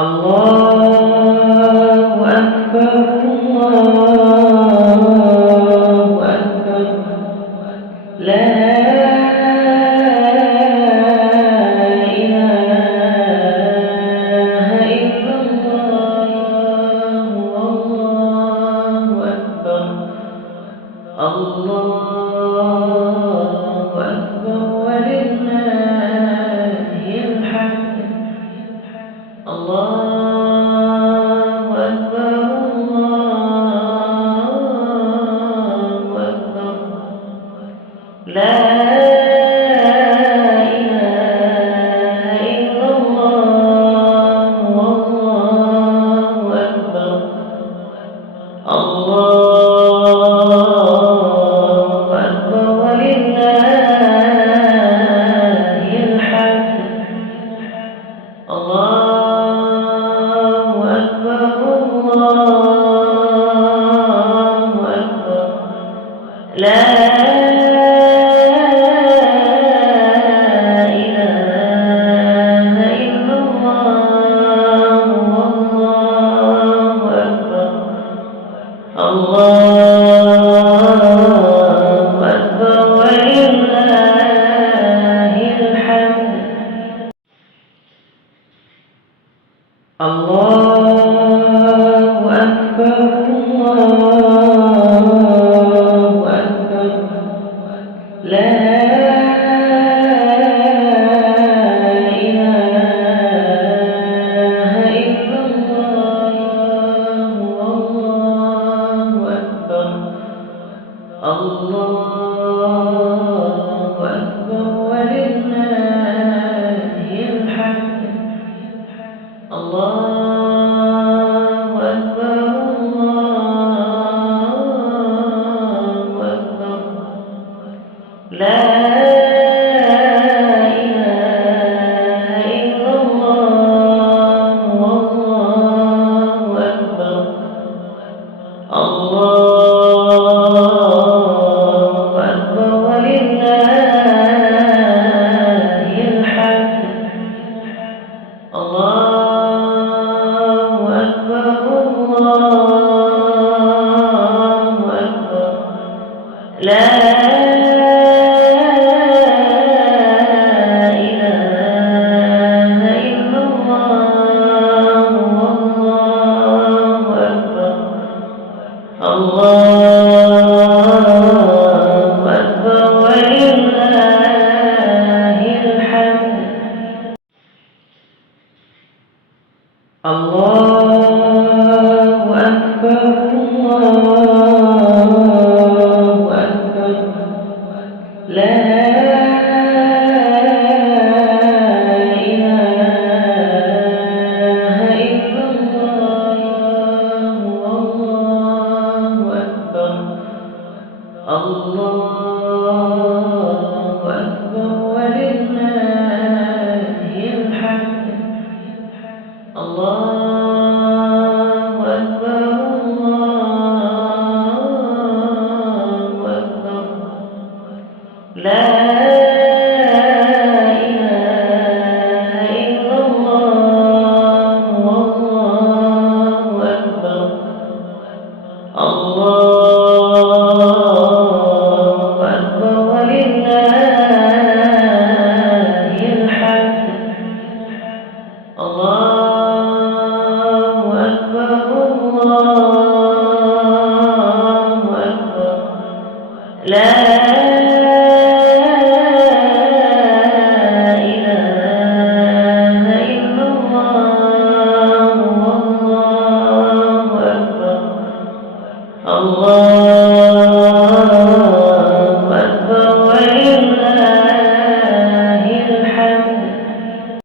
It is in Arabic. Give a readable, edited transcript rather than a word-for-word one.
الله أكبر الله أكبر لا إله إلا الله والله أكبر الله أكبر ولله الحمد الله أكبر الله أكبر لا إله إلا الله والله أكبر الله أكبر ولله الحمد الله أكبر الله أكبر لا إله إلا الله والله أكبر الله أكبر ولله الحمد الله أكبر الله أكبر لا إله إلا الله والله أكبر الله أكبر ولله الحمد الله أكبر الله أكبر لا إله إلا الله والله أكبر الله أكبر ولله الحمد الله أكبر الله أكبر لا إله إلا الله والله أكبر الله أكبر ولله الحمد الله أكبر الله أكبر لا إله إلا الله والله أكبر الله أكبر ولله الحمد الله أكبر الله أكبر لا إله إلا الله والله أكبر الله أكبر ولله الحمد الله أكبر الله أكبر لا إله إلا الله والله أكبر الله